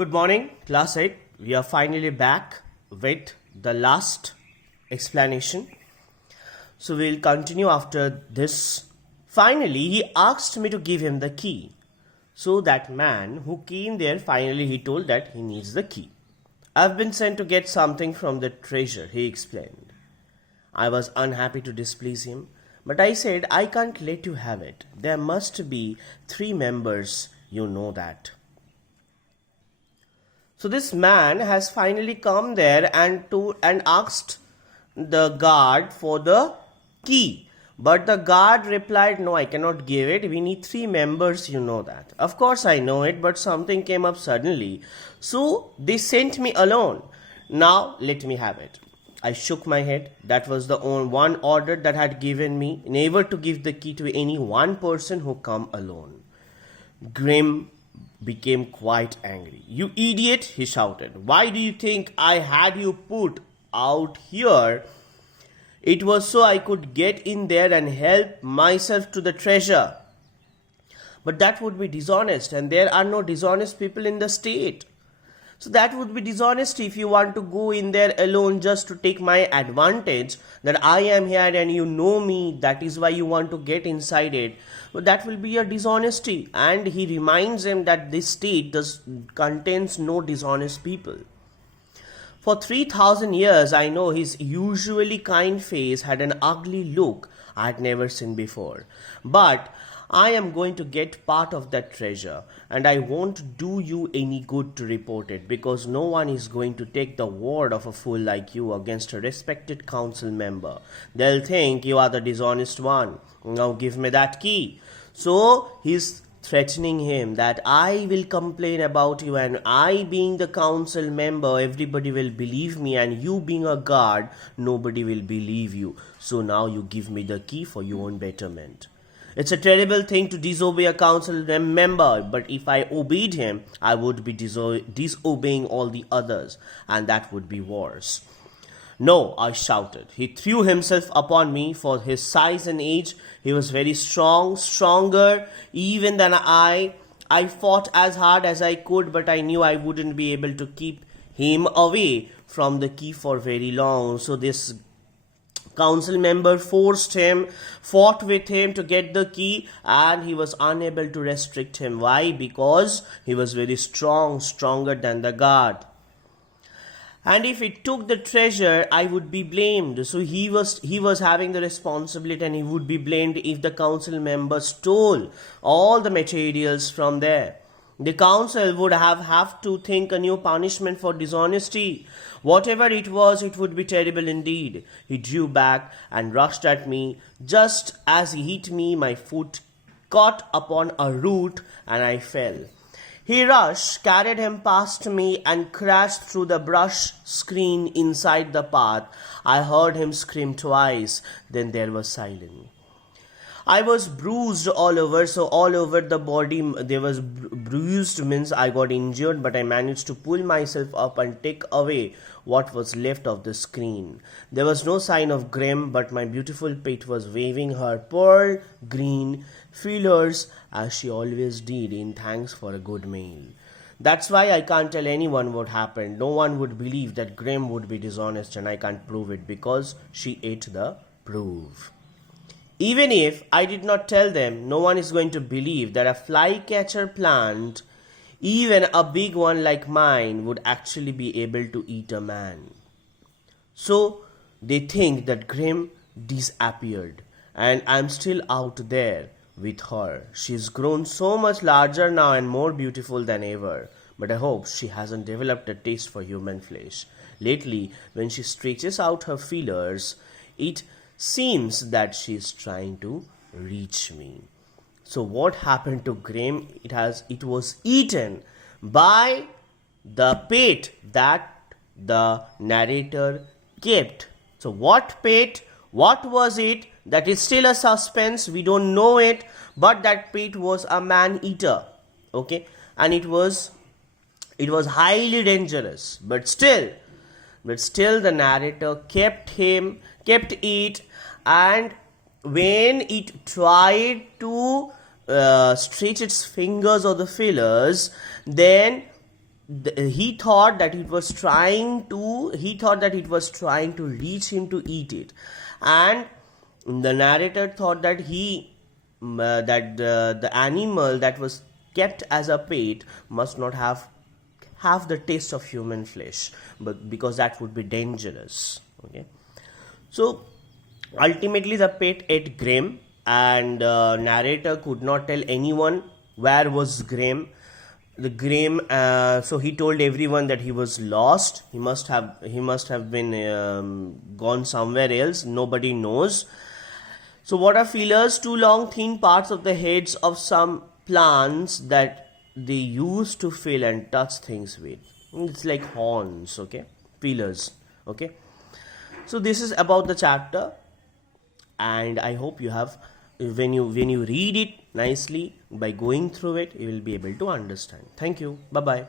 Good morning, class 8. We are finally back with the last explanation. So we'll continue after this. Finally, he asked me to give him the key. So that man who came there, finally he told that he needs the key. I've been sent to get something from the treasure, he explained. I was unhappy to displease him, but I said, I can't let you have it. There must be 3 members, you know that. So this man has finally come there and asked the guard for the key. But the guard replied, no, I cannot give it. We need 3 members, you know that. Of course I know it, but something came up suddenly. So they sent me alone. Now let me have it. I shook my head. That was the one order that had given me, never to give the key to any one person who come alone. Grim became quite angry. You idiot, he shouted. Why do you think I had you put out here? It was so I could get in there and help myself to the treasure. But that would be dishonest, and there are no dishonest people in the state. So that would be dishonesty if you want to go in there alone just to take my advantage, that I am here and you know me, that is why you want to get inside it. But that will be a dishonesty. And he reminds him that this state contains no dishonest people. For 3,000 years, I know his usually kind face had an ugly look I had never seen before. But I am going to get part of that treasure, and I won't do you any good to report it, because no one is going to take the word of a fool like you against a respected council member. They'll think you are the dishonest one. Now give me that key. So he's threatening him that I will complain about you, and I being the council member, everybody will believe me, and you being a guard, nobody will believe you. So now you give me the key for your own betterment. It's a terrible thing to disobey a council member, but if I obeyed him, I would be disobeying all the others, and that would be worse. No, I shouted. He threw himself upon me. For his size and age, he was very strong, stronger even than I. I fought as hard as I could, but I knew I wouldn't be able to keep him away from the key for very long. So this council member fought with him to get the key, and he was unable to restrict him. Why? Because he was very strong, stronger than the guard. And if it took the treasure, I would be blamed. So he was having the responsibility, and he would be blamed if the council member stole all the materials from there. The council would have to think a new punishment for dishonesty. Whatever it was, it would be terrible indeed. He drew back and rushed at me. Just as he hit me, my foot caught upon a root and I fell. He rushed, carried him past me, and crashed through the brush screen inside the path. I heard him scream twice. Then there was silence. I was bruised all over, so all over the body there was bruised, means I got injured, but I managed to pull myself up and take away what was left of the screen. There was no sign of Grim, but my beautiful pet was waving her pearl green feelers as she always did in thanks for a good meal. That's why I can't tell anyone what happened. No one would believe that Grim would be dishonest, and I can't prove it because she ate the proof. Even if I did not tell them, no one is going to believe that a flycatcher plant, even a big one like mine, would actually be able to eat a man. So they think that Grim disappeared, and I'm still out there with her. She's grown so much larger now and more beautiful than ever, but I hope she hasn't developed a taste for human flesh. Lately, when she stretches out her feelers, it seems that she is trying to reach me. So what happened to Grim? It was eaten by the pet that the narrator kept. So what pet? What was it? That is still a suspense. We don't know it, but that pet was a man-eater. Okay, and it was highly dangerous. But still the narrator kept it, and when it tried to stretch its fingers or the feelers, then he thought that it was trying to reach him to eat it, and the narrator thought that the animal that was kept as a pet must not have the taste of human flesh, but because that would be dangerous. Okay, so ultimately the pet ate Graham, and narrator could not tell anyone where was Graham. The Graham, so he told everyone that he was lost. He must have been gone somewhere else. Nobody knows. So what are feelers? Two long thin parts of the heads of some plants that they use to feel and touch things with. It's like horns. Okay, feelers. Okay, so this is about the chapter, and I hope you have, when you read it nicely, by going through it, you will be able to understand. Thank you. Bye bye.